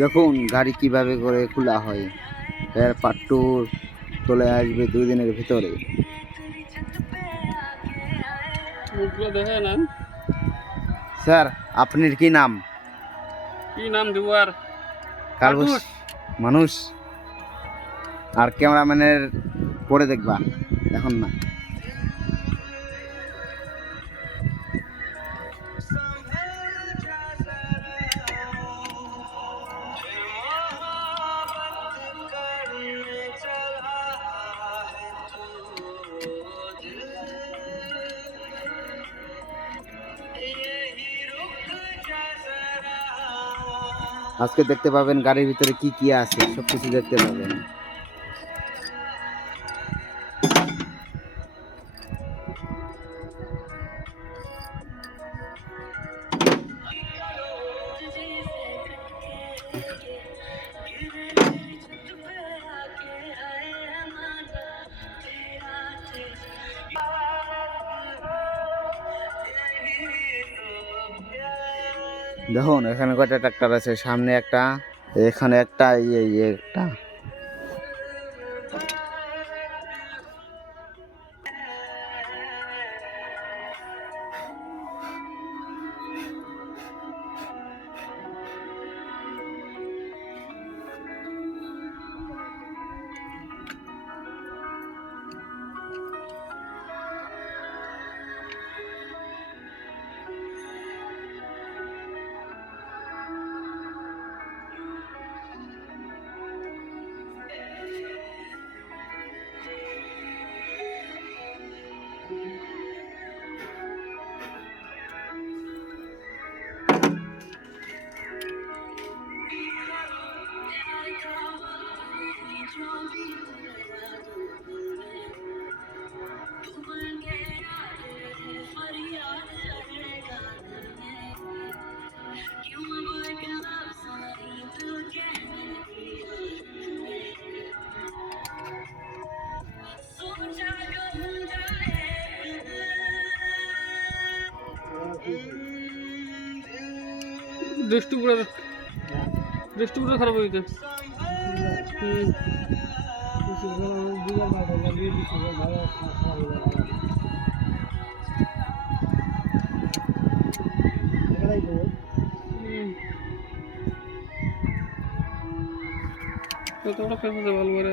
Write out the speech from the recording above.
দেখুন গাড়ি কিভাবে করে খোলা হয়। এর পার্ট টু চলে আসবে 2 দিনের ভিতরে। দেখে না স্যার আপনার কি নাম? কি নাম দিব আর কালবস মানুষ আর ক্যামেরাম্যানের পরে দেখবা, এখন না। আজকে দেখতে পাবেন গাড়ির ভিতরে কি কি আছে, সবকিছু দেখতে পাবেন। দেখুন এখানে কয়টা ট্রাক্টর আছে, সামনে একটা, এখানে একটা, একটা। দৃষ্টি পুরো খারাপ হয়েছে। কতটা ফেসে ভালো করে